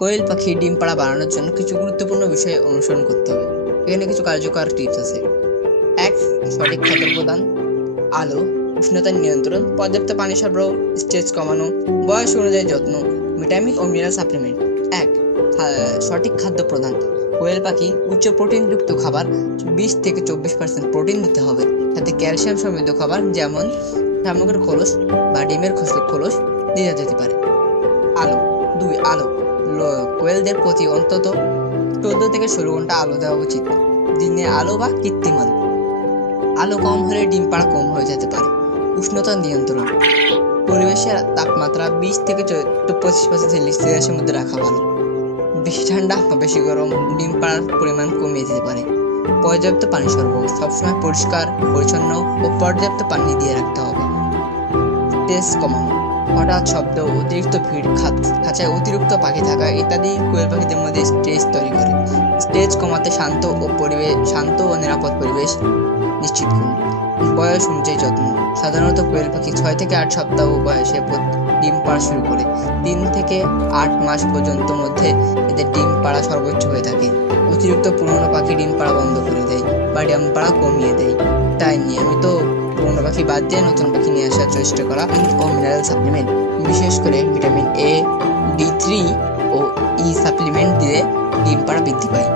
কোয়েল পাখি ডিম পাড়া বানানোর জন্য কিছু গুরুত্বপূর্ণ বিষয় অনুসরণ করতে হবে। এখানে কিছু কার্যকর টিপস আছে। এক, সঠিক খাদ্য প্রদান। আলো, উষ্ণতা নিয়ন্ত্রণ, পর্যাপ্ত পানি সরবরাহ স্ট্রেস কমানো, বয়স অনুযায়ী যত্ন ভিটামিন ও মিনারেল সাপ্লিমেন্ট এক সঠিক খাদ্য প্রদান। কোয়েল পাখি উচ্চ প্রোটিনযুক্ত খাবার বিশ থেকে চব্বিশ পার্সেন্ট প্রোটিন দিতে হবে। সাথে ক্যালসিয়াম সমৃদ্ধ খাবার যেমন শামুকের খোলস বা ডিমের খোলস দেওয়া যেতে পারে। আলো, দুই, আলো কোয়েলদের প্রতি অন্তত চোদ্দ থেকে ষোলো ঘণ্টা আলো দেওয়া উচিত। দিনে আলো বা কৃত্রিম আলো। আলো কম হলে ডিম পাড়া কম হয়ে যেতে পারে। উষ্ণতা নিয়ন্ত্রণ। পরিবেশের তাপমাত্রা বিশ থেকে চো- পঁচিশ পার্সেন্ট সেলসিয়াসের মধ্যে রাখা ভালো। বেশি ঠান্ডা বা বেশি গরম ডিম পাড়ার পরিমাণ কমিয়ে দিতে পারে। পর্যাপ্ত পানি সরবরাহ। সবসময় পরিষ্কার, পরিচ্ছন্ন ও পর্যাপ্ত পানি দিয়ে রাখতে হবে। স্ট্রেস কমানো। হঠাৎ শব্দ, অতিরিক্ত ভিড় খাঁচায় অতিরিক্ত পাখি থাকা ইত্যাদি কোয়েল পাখিদের মধ্যে স্ট্রেস তৈরি করে। স্ট্রেস কমাতে শান্ত ও পরিবেশ শান্ত ও নিরাপদ পরিবেশ নিশ্চিত করুন। বয়স অনুযায়ী যত্ন। সাধারণত কোয়েল পাখি ছয় থেকে আট সপ্তাহ বয়সে ডিম পাড়া শুরু করে। তিন থেকে আট মাস পর্যন্ত মধ্যে এদের ডিম পাড়া সর্বোচ্চ হয়ে থাকে। অতিরিক্ত পুরনো পাখি ডিম পাড়া বন্ধ করে দেয় বা ডিম পাড়া কমিয়ে দেয়। তাই নিয়মিত পাখি বাদ দিয়ে নতুন পাখি নিয়ে আসার চেষ্টা করা ও মিনারেল সাপ্লিমেন্ট বিশেষ করে ভিটামিন এ ডি থ্রি ও ই সাপ্লিমেন্ট দিয়ে ডিম পাড়া বৃদ্ধি পায়।